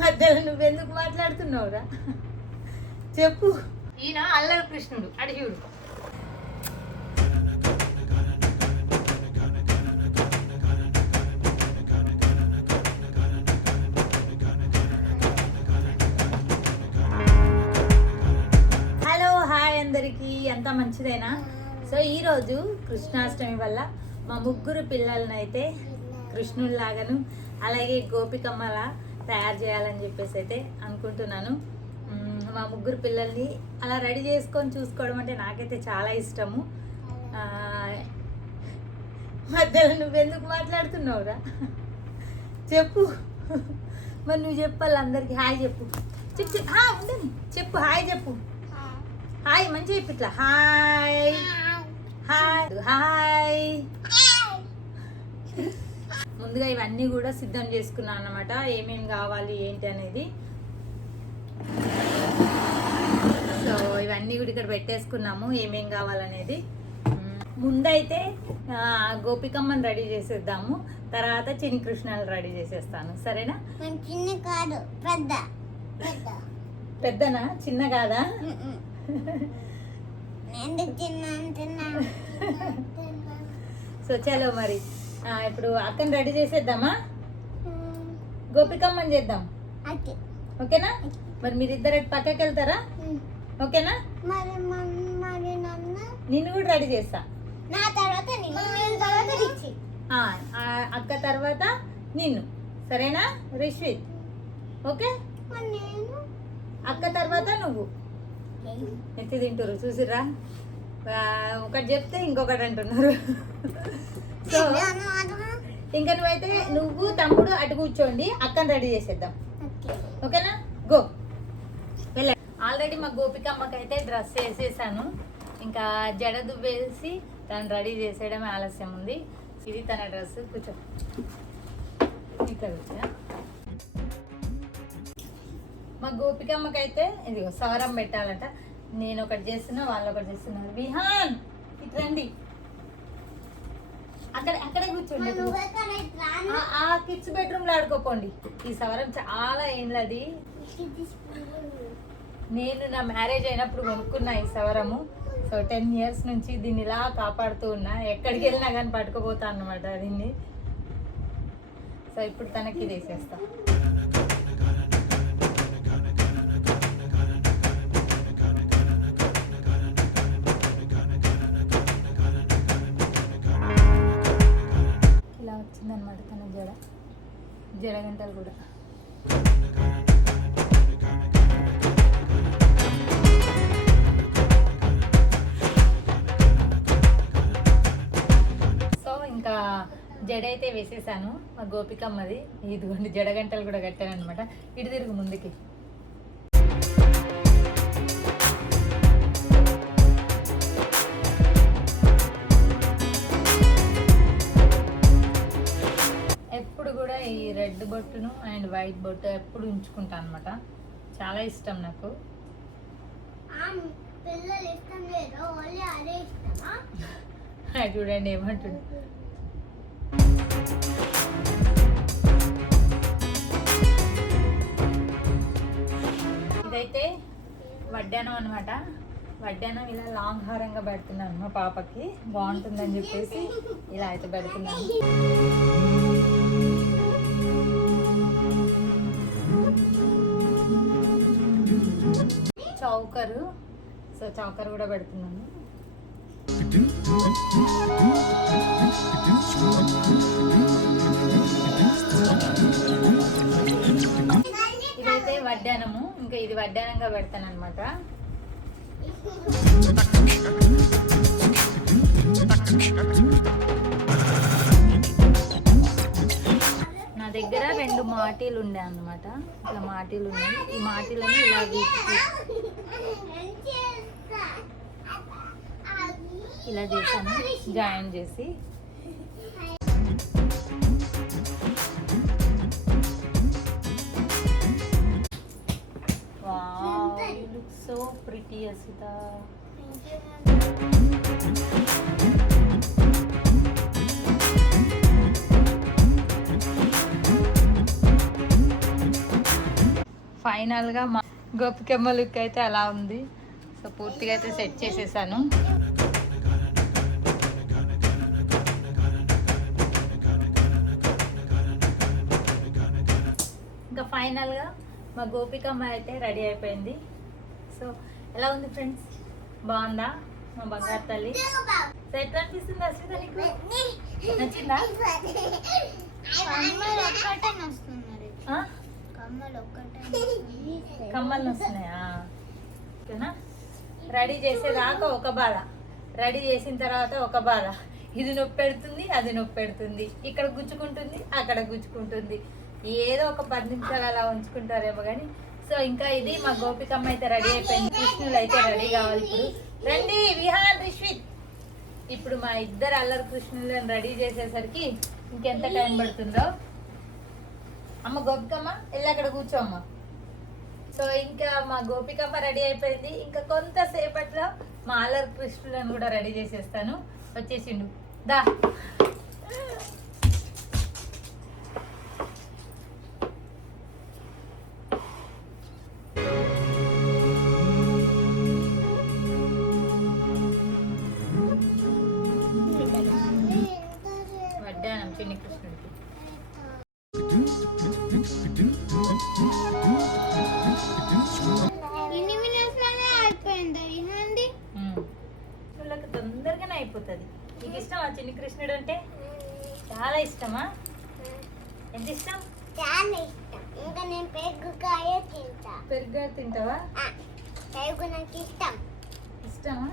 మధ్యలో నువ్వెందుకు మాట్లాడుతున్నావురా? చెప్పు. ఈయన అల్లరి కృష్ణుడు. అడిగిడు హలో హాయ్ అందరికీ. ఎంత మంచిదేనా? సో ఈరోజు కృష్ణాష్టమి వల్ల మా ముగ్గురు పిల్లలనైతే కృష్ణుల్లాగాను అలాగే గోపికమ్మలా తయారు చేయాలని చెప్పేసి అయితే అనుకుంటున్నాను. మా ముగ్గురు పిల్లల్ని అలా రెడీ చేసుకొని చూసుకోవడం అంటే నాకైతే చాలా ఇష్టము. మధ్యలో నువ్వెందుకు మాట్లాడుతున్నావురా? చెప్పు. మరి నువ్వు చెప్పాలి అందరికి. హాయ్ చెప్పు. చెప్పు చెప్పు. ఆ, ఉండని చెప్పు హాయ్ చెప్పు. హాయ్ మంచిగా చెప్పు ఇట్లా. హాయ్. హాయ్. హాయ్. ముందుగా ఇవన్నీ కూడా సిద్ధం చేసుకున్నాను అనమాట ఏమేమి కావాలి ఏంటి అనేది. సో ఇవన్నీ కూడా ఇక్కడ పెట్టేసుకున్నాము ఏమేం కావాలనేది. ముందైతే గోపికమ్మని రెడీ చేసేద్దాము. తర్వాత చిన్ని కృష్ణాలు రెడీ చేసేస్తాను. సరేనా? నేను చిన్న కాదు పెద్ద. పెద్ద. పెద్దనా? చిన్న కాదా? నేను చిన్న చిన్న. సో చలో మరి. ఇప్పుడు అక్కని రెడీ చేసేద్దామా? గోపికమ్మని చేద్దాం. ఓకే. ఓకేనా? మరి మీరిద్దరు అటు పక్కకి వెళ్తారా? ఓకేనా? మరి మరి నన్ను? కూడా రెడీ చేస్తా. నా తర్వాత అక్క తర్వాత నిన్ను. సరేనా రిష్విత్ ఓకే? మరి నేను? అక్క తర్వాత నువ్వు. ఎత్తి తింటారు చూసిర్రా? ఆ, ఒకటి చెప్తే ఇంకొకటి అంటున్నారు. సో? ఇంకా నువ్వైతే నువ్వు తమ్ముడు అటు కూర్చోండి అక్కని రెడీ చేసేద్దాం. ఓకే. ఓకేనా? గో. వెళ్ళండి ఆల్రెడీ మా గోపికమ్మకి అయితే డ్రెస్ వేసేసాను. ఇంకా జడ దువ్వేసి తను రెడీ చేసేయడమే ఆలస్యం ఉంది. ఇది తన డ్రెస్. కూర్చో. ఇక్కడ కూర్చో మా గోపికమ్మకి అయితే ఇదిగో సవరం పెట్టాలంట. నేను ఒకటి చేస్తున్నా వాళ్ళు ఒకటి చేస్తున్నారు. విహాన్ ఇటు రండి. అక్కడ అక్కడే కూర్చోండి? ఆ- కిడ్స్ బెడ్రూమ్లో ఆడుకోపోండి. ఈ సవరం చాలా ఏంలది. నేను నా మ్యారేజ్ అయినప్పుడు కొనుక్కున్నా ఈ సవరము. సో టెన్ ఇయర్స్ నుంచి దీన్ని ఇలా కాపాడుతూ ఉన్నా. ఎక్కడికి వెళ్ళినా కానీ పట్టుకుపోతా అన్నమాట దీన్ని. సో ఇప్పుడు తనకి తీసేస్తా వచ్చిందనమాట తన జడ. జడ గంటలు కూడా. సో ఇంకా జడ అయితే వేసేసాను మా గోపికమ్మది. ఇదిగోండి జడ గంటలు కూడా కట్టాను అనమాట ఇటు తిరుగు ముందుకి. ఈ రెడ్ బొట్టును అండ్ వైట్ బొట్టు ఎప్పుడు ఉంచుకుంటాను అనమాట చాలా ఇష్టం నాకు. చూడండి ఏమంటుంది. ఇదైతే వడ్డానం అనమాట వడ్డానం ఇలా లాంగ్ హారంగా పెడుతున్నాను మా పాపకి. బాగుంటుందని చెప్పేసి ఇలా అయితే పెడుతున్నాను. చౌకరు. సో చౌకర్ కూడా పెడుతున్నాను. ఇదైతే వడ్డానము. ఇంకా ఇది వడ్డానంగా పెడతాను అనమాట మాటీలు ఉండే అన్నమాట ఇట్లా మాటీలు ఉన్నాయి ఈ మాటీలని ఇలా వీటికి ఇలా చేశాను జాయిన్ చేసి. Wow look so pretty Asitha ఫైనల్గా మా గోపికమ్మ లుక్ అయితే అలా ఉంది. సో పూర్తిగా అయితే సెట్ చేసేసాను. ఇంకా ఫైనల్గా మా గోపికమ్మ అయితే రెడీ అయిపోయింది. సో ఎలా ఉంది ఫ్రెండ్స్? బాగుందా? మా బంగారు తల్లి? సో ఎట్లా అనిపిస్తుంది అశ్విత నీకు? నచ్చిందా? కమ్మలు వస్తున్నాయా ఓకేనా? రెడీ చేసేదాకా ఒక బాధ రెడీ చేసిన తర్వాత ఒక బాధ ఇది నొప్పి పెడుతుంది అది నొప్పి పెడుతుంది. ఇక్కడ గుచ్చుకుంటుంది అక్కడ గుచ్చుకుంటుంది. ఏదో ఒక పది నిమిషాలు అలా ఉంచుకుంటారేమో కానీ సో ఇంకా ఇది మా గోపికమ్మ అయితే రెడీ అయిపోయింది. కృష్ణులు అయితే రెడీ కావాలి ఇప్పుడు. రండి విహార్ రిష్విత్. ఇప్పుడు మా ఇద్దరు అల్లరి కృష్ణులను రెడీ చేసేసరికి ఇంకెంత టైం పడుతుందో? అమ్మ గోపికమ్మ వెళ్ళి అక్కడ కూర్చోమ్మ. సో ఇంకా మా గోపికమ్మ రెడీ అయిపోయింది. ఇంకా కొంతసేపట్లో మా అల్లరి కృష్ణులను కూడా రెడీ చేసేస్తాను. వచ్చేసిండు. దా. పెరుగు నాకు ఇష్టం. ఇష్టమా?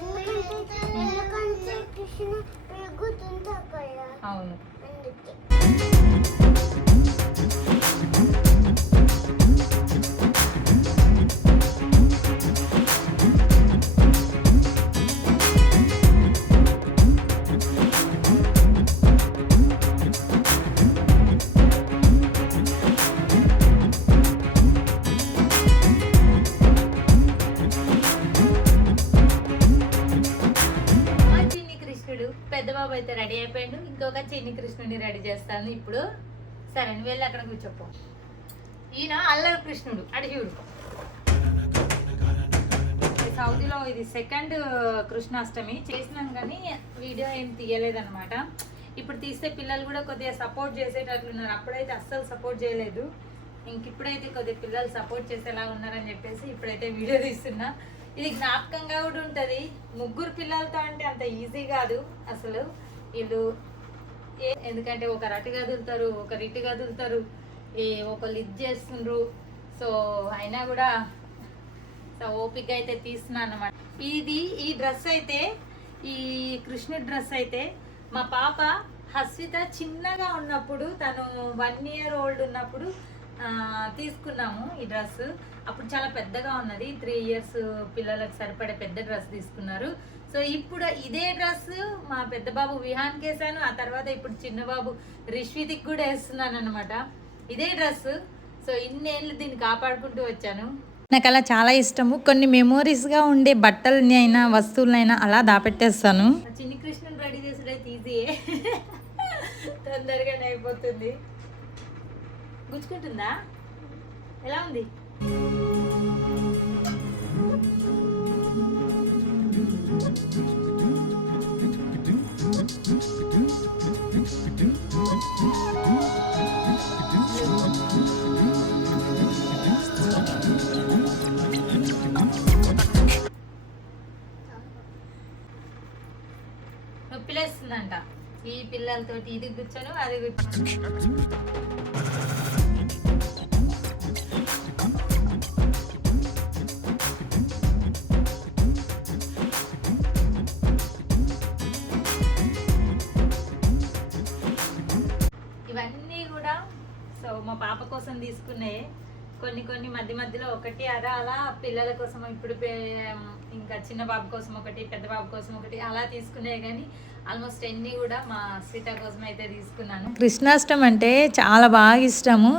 ఎందుకంటే కృష్ణ పెరుగు తింటా కదా? అవును. అందుకే. ఇంకొక చిన్ని కృష్ణుడిని రెడీ చేస్తాను ఇప్పుడు. సరే నువ్వు వెళ్ళి అక్కడ కూర్చోపో. ఈయన అల్లరి కృష్ణుడు. అడిగిడు సౌదీలో ఇది సెకండ్ కృష్ణాష్టమి. చేసినాం కానీ వీడియో ఏం తీయలేదన్నమాట. ఇప్పుడు తీస్తే పిల్లలు కూడా కొద్దిగా సపోర్ట్ చేసేటట్లున్నారు అప్పుడైతే అస్సలు సపోర్ట్ చేయలేదు. ఇంక ఇప్పుడైతే కొద్దిగా పిల్లలు సపోర్ట్ చేసేలా ఉన్నారని చెప్పేసి ఇప్పుడైతే వీడియో తీస్తున్నా. ఇది జ్ఞాపకంగా కూడా ఉంటుంది. ముగ్గురు పిల్లలతో అంటే అంత ఈజీ కాదు అసలు. వీళ్ళు ఎందుకంటే ఒకరు అటు కదులుతారు ఒకరు ఇటు కదులుతారు. ఏ ఒకళ్ళు ఇది చేస్తుండ్రు. సో అయినా కూడా సో ఓపిక అయితే తీస్తున్నాను అనమాట ఇది ఈ డ్రెస్ అయితే ఈ కృష్ణుడి డ్రెస్ అయితే మా పాప హస్విత చిన్నగా ఉన్నప్పుడు తను వన్ ఇయర్ ఓల్డ్ ఉన్నప్పుడు తీసుకున్నాము ఈ డ్రెస్. అప్పుడు చాలా పెద్దగా ఉన్నది. త్రీ ఇయర్స్ పిల్లలకు సరిపడే పెద్ద డ్రెస్ తీసుకున్నారు. సో ఇప్పుడు ఇదే డ్రెస్ మా పెద్ద బాబు విహాన్కి వేసాను. ఆ తర్వాత ఇప్పుడు చిన్నబాబు రిష్వితికి కూడా వేస్తున్నాను అనమాట ఇదే డ్రెస్. సో ఇన్నేళ్ళు దీన్ని కాపాడుకుంటూ వచ్చాను. నాకు అలా చాలా ఇష్టము. కొన్ని మెమోరీస్గా ఉండే బట్టలని అయినా వస్తువులైనా అలా దాపెట్టేస్తాను. చిన్ని కృష్ణుని రెడీ చేసుడైతే ఈజీయే తొందరగానే అయిపోతుంది. గుచ్చుకుంటుందా? ఎలా ఉంది? నొప్పిలేస్తుందంట. ఈ పిల్లలతోటి ఇది కూర్చొని అది కూర్చొని మధ్య మధ్యలో ఒకటి అలా అలా పిల్లల కోసం ఇప్పుడు పే- ఇంకా చిన్న బాబు కోసం ఒకటి పెద్ద బాబు కోసం ఒకటి అలా తీసుకునే కానీ ఆల్మోస్ట్ ఎన్ని కూడా మా సీత కోసం అయితే తీసుకున్నాను. కృష్ణాష్టమి అంటే చాలా బాగా ఇష్టము.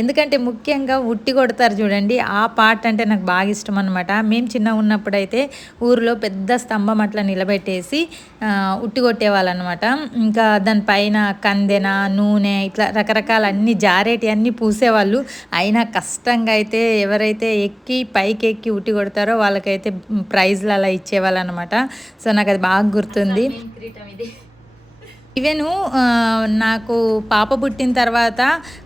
ఎందుకంటే ముఖ్యంగా ఉట్టి కొడతారు చూడండి ఆ పాట అంటే నాకు బాగా ఇష్టం అనమాట మేము చిన్నగా ఉన్నప్పుడైతే ఊరిలో పెద్ద స్తంభం అట్లా నిలబెట్టేసి ఉట్టి కొట్టేవాళ్ళు అనమాట ఇంకా దానిపైన కందెన నూనె ఇట్లా రకరకాల అన్ని జారేటి అన్నీ పూసేవాళ్ళు. అయినా కష్టంగా అయితే ఎవరైతే ఎక్కి పైకి ఎక్కి ఉట్టి కొడతారో వాళ్ళకైతే ప్రైజ్లు అలా ఇచ్చేవాళ్ళు అనమాట సో నాకు అది బాగా గుర్తుంది. ತ್ರೀ ಟೈಮ್ ಇದೆ ఈవెను నాకు పాప పుట్టిన తర్వాత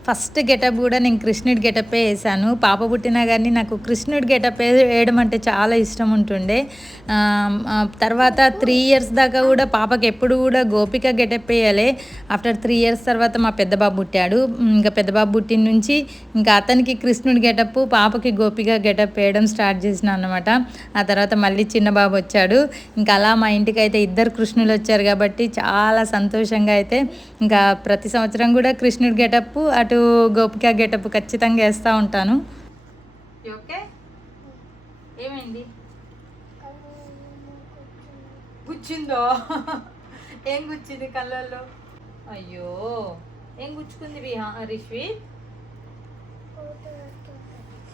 ఫస్ట్ గెటప్ కూడా నేను కృష్ణుడి గెటపే వేసాను పాప పుట్టినా కానీ నాకు కృష్ణుడి గెటప్ వేయడం అంటే చాలా ఇష్టం ఉంటుండే. తర్వాత త్రీ ఇయర్స్ దాకా కూడా పాపకి ఎప్పుడు కూడా గోపిక గెటప్ వేయాలి. ఆఫ్టర్ త్రీ ఇయర్స్ తర్వాత మా పెద్ద బాబు పుట్టాడు. ఇంకా పెద్ద బాబు పుట్టిన నుంచి ఇంకా అతనికి కృష్ణుడి గెటప్ పాపకి గోపిక గెటప్ వేయడం స్టార్ట్ చేసిన అనమాట ఆ తర్వాత మళ్ళీ చిన్న బాబు వచ్చాడు. ఇంకా అలా మా ఇంటికి అయితే ఇద్దరు కృష్ణులు వచ్చారు కాబట్టి చాలా సంతోషం సంతోషంగా అయితే ఇంకా ప్రతి సంవత్సరం కూడా కృష్ణుడి గెటప్ అటు గోపిక గెటప్ ఖచ్చితంగా వేస్తూ ఉంటాను. ఓకే ఏమైంది? గుచ్చిందో? ఏం గుచ్చింది కళ్ళల్లో? అయ్యో ఏం గుచ్చుకుంది విహా రిష్విత్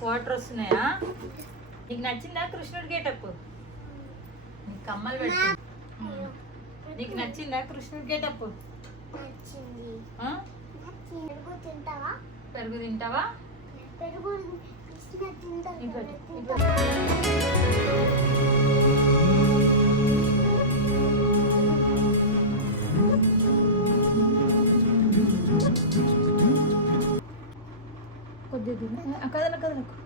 వాటర్ వస్తున్నాయా? నీకు నచ్చిందా కృష్ణుడి గేటప్? నీకు కమ్మలు పెట్టు నీకు నచ్చిందా కృష్ణుడి గేటప్ నచ్చింది. పెరుగు తింటావా? పెరుగు తింటావా? పెరుగు? కొద్దిగా కదలకు.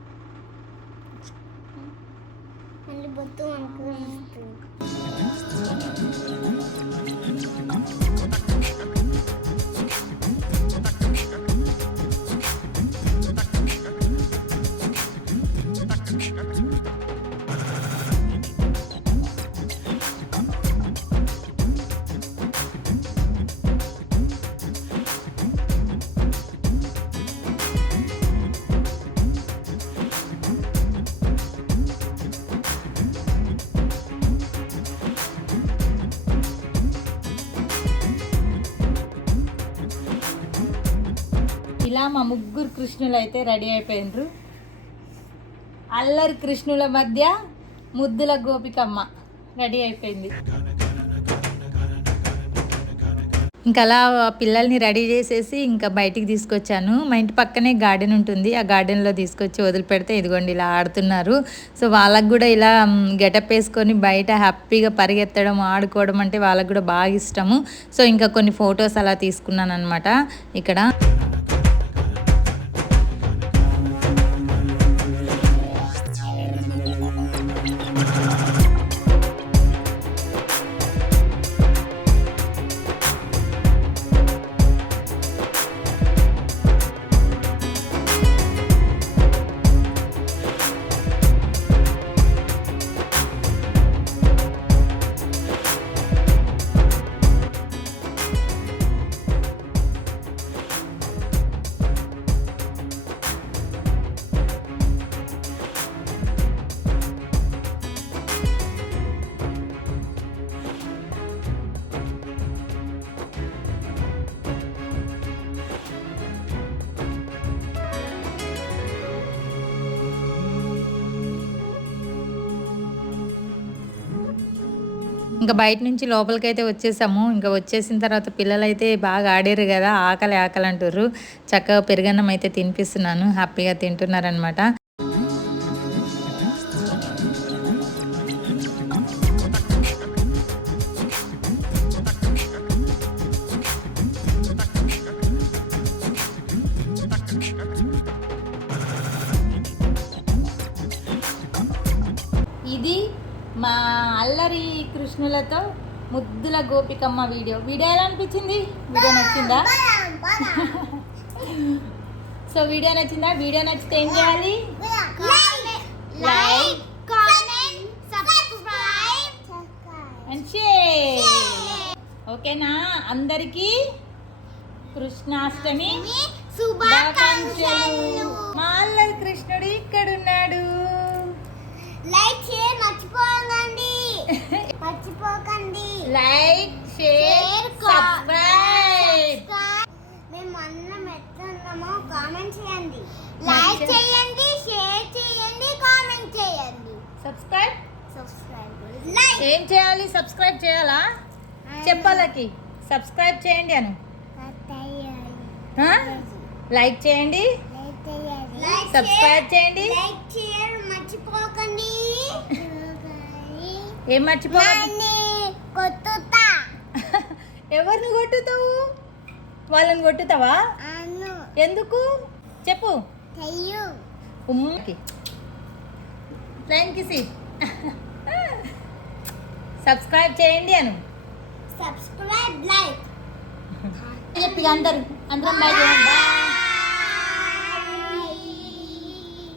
Либо тонкую штуку. ఇలా మా ముగ్గురు కృష్ణులు అయితే రెడీ అయిపోయినరు. అల్లరి కృష్ణుల మధ్య ముద్దుల గోపికమ్మ రెడీ అయిపోయింది. ఇంకా అలా పిల్లల్ని రెడీ చేసేసి ఇంకా బయటికి తీసుకొచ్చాను. మా ఇంటి పక్కనే గార్డెన్ ఉంటుంది. ఆ గార్డెన్లో తీసుకొచ్చి వదిలిపెడితే ఇదిగోండి ఇలా ఆడుతున్నారు. సో వాళ్ళకు కూడా ఇలా గెటప్ వేసుకొని బయట హ్యాపీగా పరిగెత్తడం ఆడుకోవడం అంటే వాళ్ళకు కూడా బాగా ఇష్టము. సో ఇంకా కొన్ని ఫొటోస్ అలా తీసుకున్నాను అనమాట ఇక్కడ. ఇంకా బయట నుంచి లోపలికి అయితే వచ్చేసాము. ఇంకా వచ్చేసిన తర్వాత పిల్లలు అయితే బాగా ఆడారు కదా ఆకలి ఆకలి అంటారు చక్కగా పెరుగన్నం అయితే తినిపిస్తున్నాను. హ్యాపీగా తింటున్నారనమాట ఇది మా అల్లరి కృష్ణులతో ముద్దుల గోపికమ్మ వీడియో. వీడియో ఎలా అనిపించింది? వీడియో నచ్చిందా? సో వీడియో నచ్చిందా? వీడియో నచ్చితే ఏం చేయాలి? Like comment subscribe and share ఓకేనా? అందరికీ కృష్ణాష్టమి శుభాకాంక్షలు. మా అల్లరి కృష్ణుడు ఇక్కడున్నాడు లైక్ షేర్ మర్చిపోకండి మర్చిపోకండి like share subscribe subscribe like ఏం చేయాలి? సబ్స్క్రైబ్ చేయాలా? చెప్పాలకి. సబ్స్క్రైబ్ చేయండి అను? లైక్ చేయండి. సబ్స్క్రైబ్ చేయండి. లైక్ చేయడం మర్చిపోకండి. ఏం మర్చిపోకండి? కొట్టుతా. ఎవరిని కొట్టుతావు? వాళ్ళని కొట్టుతావా? అను. ఎందుకు? చెప్పు. ఉమ్మకి థ్యాంక్ యూ సి సబ్స్క్రైబ్ చేయండి అను. సబ్స్క్రైబ్ లైక్ చెప్పి అందరు అందరం బై చేయండి. Bye.